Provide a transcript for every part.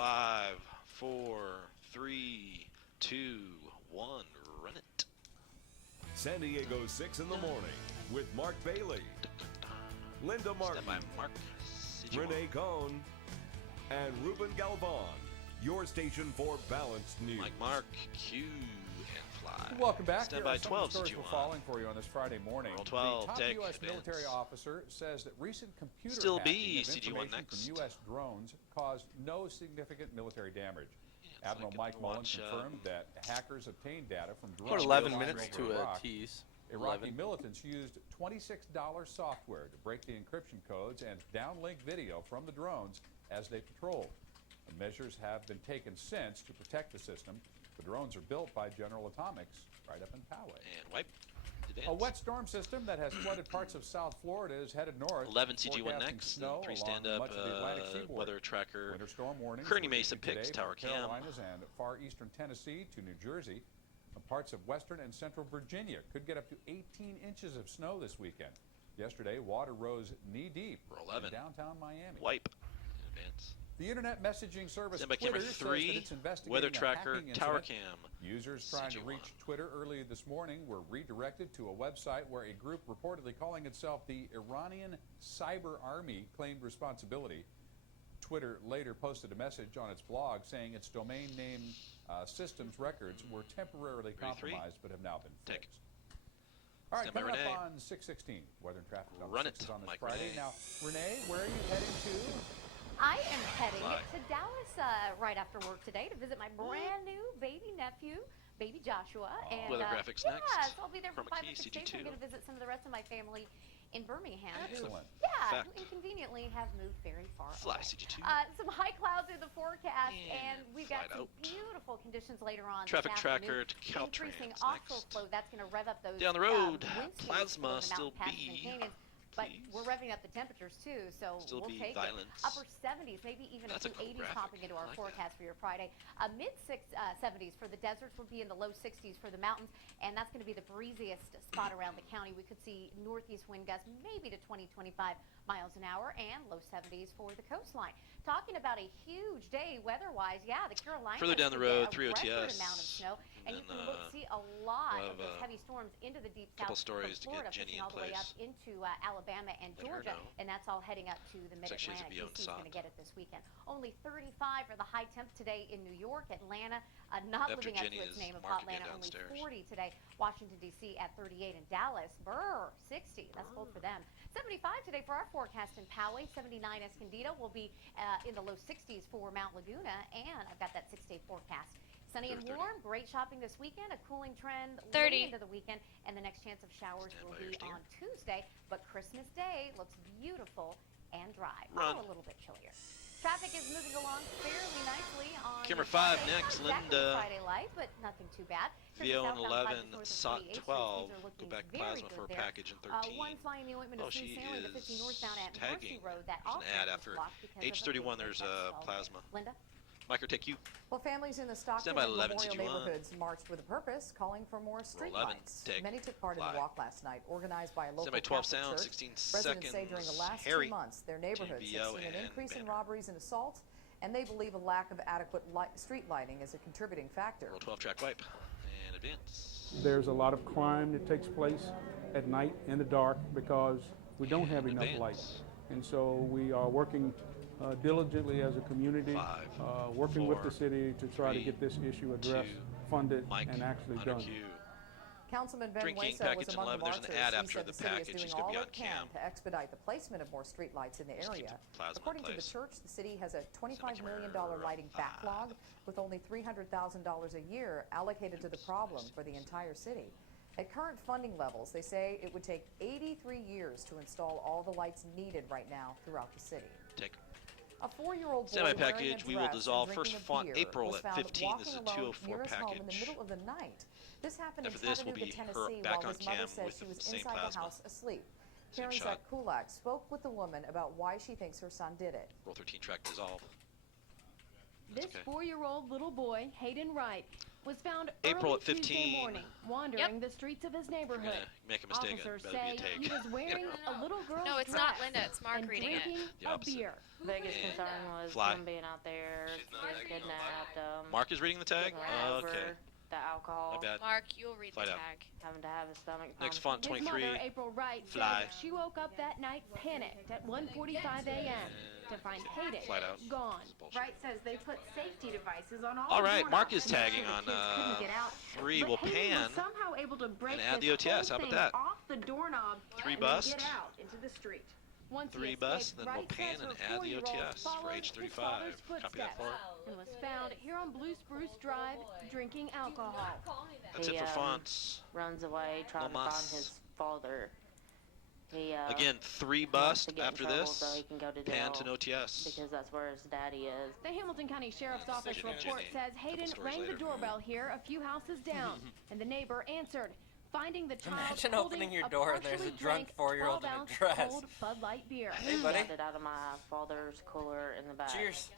5, 4, 3, 2, 1. Run it. San Diego 6 in the morning with Mark Bailey, Linda Martin, Stand by, Mark. Renee Cohn, and Ruben Galvan. Your station for balanced news. Mike Mark, Q, and Fly. Welcome back. Stand by 12, stories we're following for you on this Friday morning. Roll 12, the top take U.S. advance. military officer says that recent computer Still hacking B, of CG1 information next. from U.S. drones caused no significant military damage. Yeah, Admiral like Mike Mullen watch, confirmed that hackers obtained data from About drones. 11 flying minutes over to a Iraq. tease. Iraqi 11. militants used $26 software to break the encryption codes and downlink video from the drones as they patrolled. Measures have been taken since to protect the system. The drones are built by General Atomics right up in Poway. And wipe. Advance. A wet storm system that has flooded parts of South Florida is headed north. 11 CG1 forecasting next. snow 3 along stand-up much of the Atlantic seaboard. weather tracker. Winter storm warnings Kearney were Mesa issued picks today tower from cam. Carolinas and far eastern Tennessee to New Jersey. Parts of western and central Virginia could get up to 18 inches of snow this weekend. Yesterday, water rose knee-deep Roll in 11. downtown Miami. Wipe. Advance. The internet messaging service Stand by Twitter camera says 3. that it's investigating Weather a tracker hacking tower incident. cam. Users trying to CG1. reach Twitter early this morning were redirected to a website where a group reportedly calling itself the Iranian Cyber Army claimed responsibility. Twitter later posted a message on its blog saying its domain name systems records were temporarily 33. compromised but have now been Take. fixed. All right, Stand by, coming Renee. up on 6:16, weather and traffic on Run the it, 6s on this Mike Friday. Renee. Now, Renee, where are you heading to? I am heading Fly. to Dallas right after work today to visit my brand new baby nephew, baby Joshua. And Weather graphics yeah, next. so I'll be there for Chroma 5 key, or 6 days. CG2. I'm going to visit some of the rest of my family in Birmingham. Excellent. Yeah, Fact. who inconveniently have moved very far Fly away. CG2. Some high clouds in the forecast, and we've got flight some out. beautiful conditions later on. Traffic this tracker afternoon. to Caltrans Increasing next. offshore flow, that's going to rev up those Down the road, wind speeds plasma for the still mountain passes and B. canyons. But Please. we're revving up the temperatures too, so Still we'll be take violence. it. Upper 70s, maybe even That's a a few cool 80s graphic. popping into I our like forecast for your Friday. Mid 70s for the deserts will be in the low 60s for the mountains, and that's going to be the breeziest spot around the county. We could see northeast wind gusts maybe to 20, 25 miles an hour, and low 70s for the coastline. Talking about a huge day weather-wise, yeah, the Carolinas Further down the could get road, a 3 record OTS. amount of snow, and you then, can see a lot we'll of those have, heavy storms into the deep couple south stories from to get Florida, Jenny pushing in all the way up place. into Alabama and Let her Georgia, know. and that's all heading up to the Looks like she has a Mid-Atlantic. Beyond DC's going to Soft. get it this weekend. Only 35 for the high temp today in New York, Atlanta, not After living up Jenny to its is name of marking it Hotlanta, only downstairs. 40 today. Washington, D.C. at 38, and Dallas, 60. That's cold for them. 75 today for our forecast in Poway. 79 Escondido will be in the low 60s for Mount Laguna, and I've got that 6-day forecast. Sunny and 30. warm, great shopping this weekend, a cooling trend 30. late into the weekend, and the next chance of showers Stand will by, be your on Tuesday, but Christmas Day looks beautiful and dry. Run. Oh, a little bit chillier. Traffic is moving along fairly nicely on Camera Friday. 5 next, Not exactly Linda. Friday light, but nothing too bad. VO and 11, SOT SOT 12. Go back plasma for a package in 13. One flying the ointment of Oh, smooth she sailing, the 50 is northbound at Mercy tagging. Road. That There's an also ad was after blocked because of H31. the There's Midwest plasma. Linda? Micro, take you. Well, families in the Stockton by and 11, Memorial CG1. neighborhoods marched with a purpose, calling for more 11, streetlights. take, Many took part in fly. the walk last night, organized by a local Stand by 12 Catholic sound, church. 16 Residents say seconds. during the last Harry. 2 months, their neighborhoods VO have seen an and increase in banner. robberies and assaults, and they believe a lack of adequate street lighting is a contributing factor. Roll 12 track wipe. And advance. There's a lot of crime that takes place at night in the dark because we don't have And enough advance. light. And so we are working diligently as a community, 5, working with 4, the city to try to 3, get this issue addressed, 2, funded, Mike, and actually under done. Q. Councilman Ben Drinking Wesa package was among 11. the There's an marchers. ad He after said the the city package. is She's doing gonna be all on it can cam. to expedite the placement of more streetlights in the Just keep area. the plasma in According to the place. church, the city has a $25 million camera lighting 5. backlog with only $300,000 a year allocated to the problem for the entire city. At current funding levels, they say it would take 83 years to install all the lights needed right now throughout the city. Take. A 4-year-old boy Semi wearing a package, we will dress and dissolve drinking first a font beer April was at found 15. This is a walking alone 204 near his home in the package. middle of the night. This happened After in this will Chattanooga, be her Tennessee, back while on his mother cam says with she was the same inside plasma. the house asleep. Same Karen shot. Kulak spoke with the woman about why she thinks her son did it. Roll 13 track dissolve. That's This okay. 4-year-old little boy, Hayden Wright, was found April early at 15. Tuesday morning wandering the streets of his If you're neighborhood. gonna make a mistake, it Officers better be a say take. he was wearing a little girl's No, it's dress not Linda, it's Mark and reading it. drinking The a opposite. beer. Biggest And concern was fly. him being out there She's not getting kidnapped him. Mark is reading the tag? ran over Okay. the alcohol. My bad. Mark, you'll read Flight the out. tag. Having to have his stomach Next pumped. font, His 23. mother, April Wright, Fly. says she woke up that night panicked at 1:45 a.m. to find Hayden Flight out. gone. This is bullshit. Wright says they put safety devices on all All the right, Mark doorknobs is to make tagging sure on the kids couldn't get out. 3. But We'll Hayden pan. was somehow able to break and add this the OTS. whole How about thing that? off the doorknob 3 and bust. get out into the street. Once he 3 escaped, bust, then we'll Wright pan says and her add the 4-year-old OTS for followed age his 35. father's Copy that footsteps for. and was found here on Blue Spruce Drive drinking alcohol. That's it for fonts. Runs away trying to find Lamas. his father. He Again, 3 wants bust to get in after trouble this. so he can go to Pan to jail an OTS. because that's where his daddy is. The Hamilton County Sheriff's Office Jenny, report says Hayden stories rang the later. doorbell here a few houses down, and the neighbor answered, finding the child Imagine holding opening your a door and there's a partially drunk drank 4-year-old in a 12-ounce dress. cold Bud Light beer. Hey, He buddy. got it out of my father's cooler in the back. Cheers.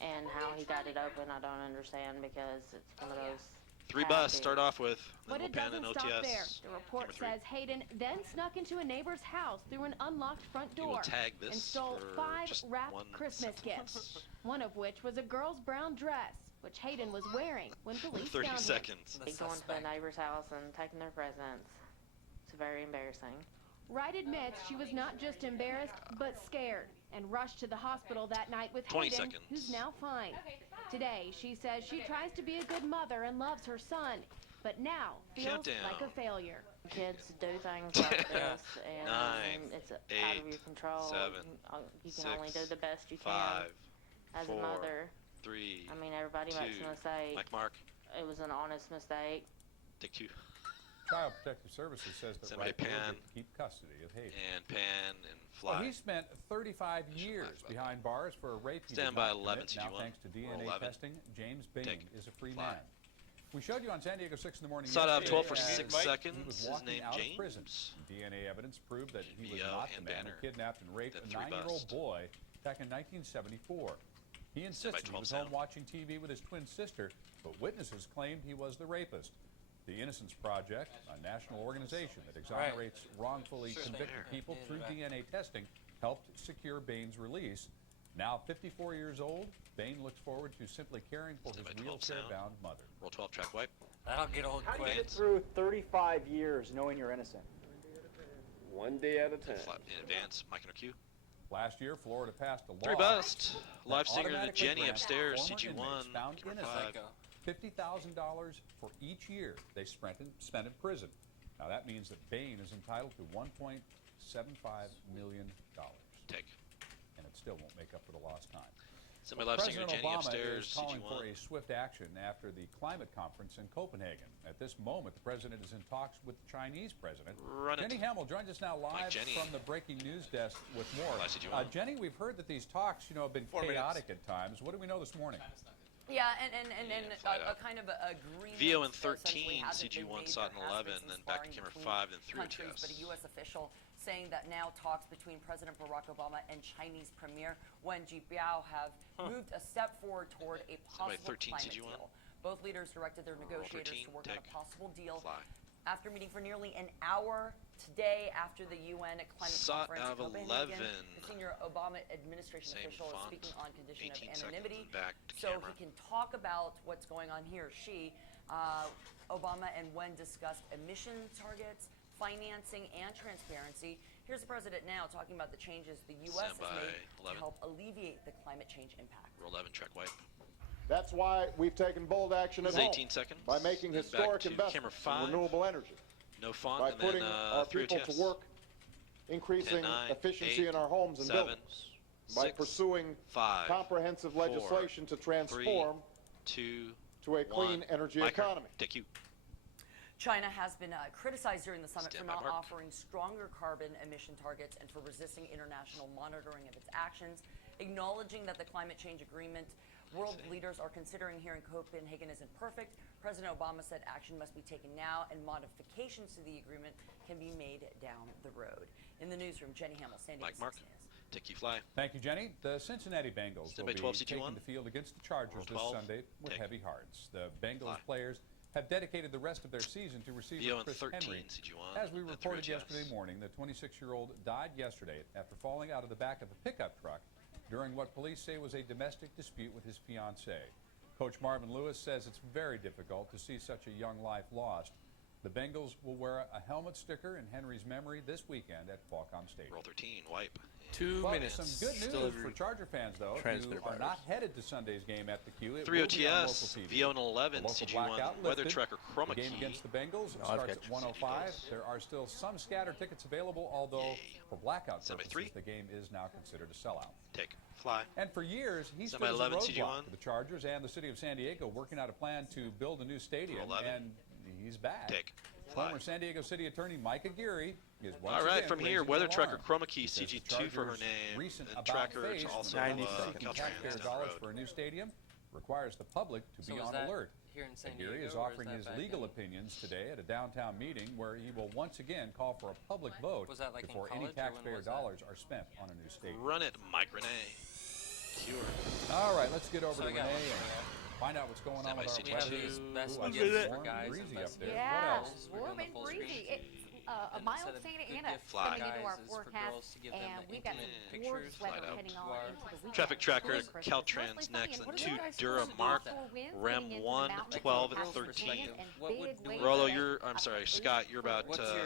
And how he got it open, I don't understand because it's one of those. 3 bust. packaged- Start off with. Then But we'll it pan an doesn't stop there. OTS. The report Camera 3. says Hayden then snuck into a neighbor's house through an unlocked front We will door tag this and stole for 5 just wrapped 1 Christmas sentence. gifts, one of which was a girl's brown dress, which Hayden was wearing when police 30 found him. seconds. He going to a neighbor's house and taking their presents. It's very embarrassing. Wright admits she was not just embarrassed, but scared, and rushed to the hospital that night with 20 Hayden, seconds. who's now fine. Today, she says she tries to be a good mother and loves her son, but now feels Countdown. like a failure. Kids do things like this, and 9, it's out 8, of your control. 7, You can only do 6, the best you 5, can as 4, a mother. 3. I mean, everybody makes 2. a mistake. Mike Mark. It was an honest mistake. Take 2. Child Protective Services says that Somebody Wright will pan. get to keep custody of Hayden. And pan and Well, fly. he spent 35 years behind bars for a rape he Stand did by not 11, commit. Now, CG1. thanks to Or DNA 11. testing, James Bain Take. is a free Fly. man. We showed you on San Diego 6 in the morning. Sought out yesterday 12 for as 6 He was seconds. His walking name out of prison. James. DNA evidence proved that he was VO not the and man banner. who kidnapped and raped Then a 3 9-year-old bust. boy back in 1974. He insisted he 12 was home sound. watching TV with his twin sister, but witnesses claimed he was the rapist. The Innocence Project, a national organization that exonerates wrongfully convicted people through DNA testing, helped secure Bain's release. Now 54 years old, Bain looks forward to simply caring for Stand his by 12 sound. wheelchair-bound mother. Roll 12 track wipe. That'll get old How do you quick. get through 35 years knowing you're innocent? One day at a time. Fly in advance. Mike and her cue. Last year, Florida passed a law 3 bust. that Live singer to automatically Jenny grants upstairs. former CG1. inmates found Camera innocent 5. $50,000 for each year they spent in prison. Now that means that Bain is entitled to $1.75 million, Take. and it still won't make up for the lost time. Somebody live singer President Jenny Obama upstairs. is calling for CG1. a swift action after the climate conference in Copenhagen. At this moment, the president is in talks with the Chinese president. Run it. Jenny Hamill joins us now live Jenny. from the breaking news desk with more. Live CG1. Jenny, we've heard that these talks, have been 4 chaotic at times. What do we know this morning? Yeah, and fly a out. kind of agreement. VO in essentially 13, hasn't been CG1 made. sought in There has 11, been then some back to sparring camera between 5, then 3 countries, OTS. But a U.S. official saying that now talks between President Barack Obama and Chinese Premier Wen Jiabao have moved a step forward toward a Somebody possible 13 climate CG1. deal. Both leaders directed their negotiators 13, to work on a take. possible deal. Fly. After meeting for nearly an hour today after the UN climate Sought conference out in of Copenhagen, 11. the senior Obama administration Same official is font. speaking on condition of 18 anonymity, seconds and back to so camera. he can talk about what's going on here. Obama and Wen discussed emission targets, financing, and transparency. Here's the president now talking about the changes the U.S. Stand has by made 11. to help alleviate the climate change impact. Roll 11 track wipe. That's why we've taken bold action at It's home 18 seconds. by making Then historic back to camera investments 5. in renewable energy, No font, by and putting then our 3 people OTS. to work, increasing 10, 9, efficiency 8, in our homes and 7, buildings, by 6, pursuing 5, comprehensive 4, legislation to 3, transform 2, to a clean 1. energy Mike, economy. Take you. China has been criticized during the summit Stand for by, not Mark. offering stronger carbon emission targets and for resisting international monitoring of its actions. Acknowledging that the climate change agreement world leaders are considering here in Copenhagen isn't perfect, President Obama said action must be taken now and modifications to the agreement can be made down the road. In the newsroom, Jenny Hamill, San Diego Mike Mark. 6 News. Take you fly. Thank you, Jenny. The Cincinnati Bengals Stand will by be 12 CG1. taking the field against the Chargers Roll 12. this Sunday with Take. heavy hearts. The Bengals Fly. players have dedicated the rest of their season to receiver VO in Chris 13 Henry. CG1. As we then 3 reported OTS. yesterday morning, the 26-year-old died yesterday after falling out of the back of a pickup truck during what police say was a domestic dispute with his fiancée. Coach Marvin Lewis says it's very difficult to see such a young life lost. The Bengals will wear a helmet sticker in Henry's memory this weekend at Qualcomm Stadium. Roll 13, wipe. 2 Well, minutes. some good news for Charger fans, though. If you are not headed to Sunday's game at the Q, it 3 will be on local OTS, TV. VO and 11, The local CG1, blackout Weather lifted. Tracker, Chroma The game Key. against the Bengals I've starts got at 105. There are still some scattered tickets available, although for blackout purposes, the game is now considered a sellout. Take, fly. And for years, he stood as a 11, roadblock CG1. to the Chargers and the city of San Diego working out a plan to build a new stadium, 11. and he's back. Take, fly. Former San Diego City Attorney Mike Aguirre is once All right, again from here, raising Weather the Tracker, alarm. Chroma Key, He says the CG2 for her Chargers' name, recent and about Tracker face to when also spending Caltrans taxpayer down the dollars road. for a new stadium requires the public to be on alert. Here in San Aguirre Diego, is or offering that his back legal in- opinions today at a downtown meeting where he will once again call for a public vote Was that like in before any college, or when taxpayer was that? dollars are spent on a new stadium. Run it, Mike Renee. Cure. All right, let's get over So to I got Renee one and for you. find out what's going on with our Semi-CG2. weather. We have these best Ooh, I gifts see for warm guys and and breezy best up there. for Yeah, What else? We're warm doing the and full breezy. screen. It's a And mild instead of Santa good Ana gift for Fly. coming into our guys is for forecast, girls to give them and the we've got intimate some pictures, gorgeous weather slide out. heading on into the weekend. Traffic Tracker, It's mostly sunny, Caltrans and next, what and do 2 you guys Dura think? Mark, Coastal winds Ram getting into the 1, mountains, 12 and and out 13. and What would big waves Rollo, of you're, I'm sorry, Scott, you're about What's your-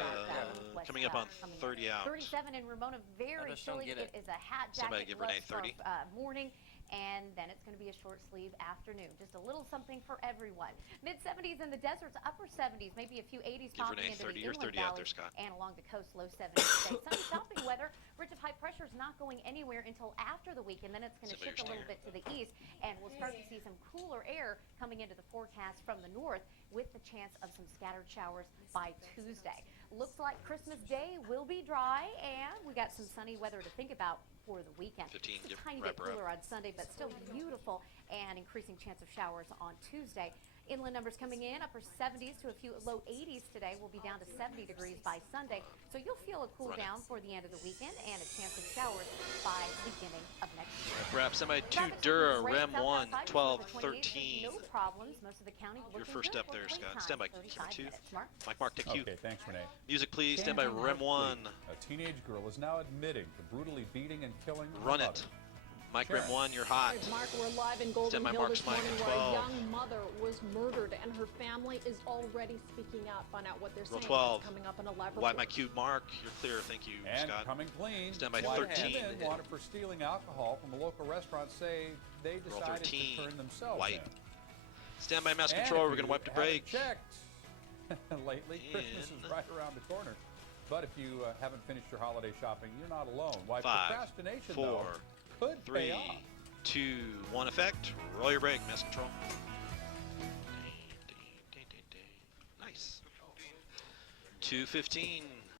west coming up on coming in. 30 out. 37 in Ramona, very just don't chilly. get It it. is a hat Somebody jacket give Renee plus 30. morning, and then it's going to be a short sleeve afternoon. Just a little something for everyone. Mid-70s in the deserts, upper 70s, maybe a few 80s Give popping Renee into 30. the You're inland 30 out there, valleys Scott. and along the coast, low 70s today. Sunny shopping weather. Ridge of high pressure is not going anywhere until after the weekend. Then it's going to shift a little bit to the east, and we'll start to see some cooler air coming into the forecast from the north with the chance of some scattered showers by Tuesday. Looks like Christmas Day will be dry, and we got some sunny weather to think about for the weekend. 15, Just give- a tiny wrap bit her up. cooler on Sunday, but still beautiful, and increasing chance of showers on Tuesday. Inland numbers coming in, upper 70s to a few low 80s today. We'll be down to 70 degrees by Sunday. So you'll feel a cool Run it. down for the end of the weekend and a chance of showers by the beginning of next year. Wrap semi 2 Traffic Dura, rains Ram south 1, outside 12, before the 28th. 13. No problems. Most of the county You're looking first good up there, for Scott. playtime, Stand by 35 camera 2. minutes. Mark? Mike, take you. Okay, thanks, Renee. Music, please. Stand by Canton Rem 1. Hartley, a teenage girl is now admitting to brutally beating and killing her Run mother. it. Mike, Sharon. Rem 1, you're hot. Mark, we're live in Golden Stand by Hill Mark's this mic morning at where a 12. young mother was murdered and her family is already speaking out. Find out what they're Roll saying. 12. It's coming up in a live Wide report. Oh, my cue, Mark. You're clear. Thank you, And Scott. coming clean. Stand by White 13. women wanted for stealing alcohol from a local restaurant say they Roll decided 13. to turn themselves Wipe. in. Stand by mass And control. if We're going to you wipe the haven't brake. checked lately, Christmas is And- right around the corner. But if you haven't finished your holiday shopping, you're not alone. Why 5, procrastination 4, though could 3, pay off. 2, 1 effect. Roll your brake. Mass control. Nice. 2:15.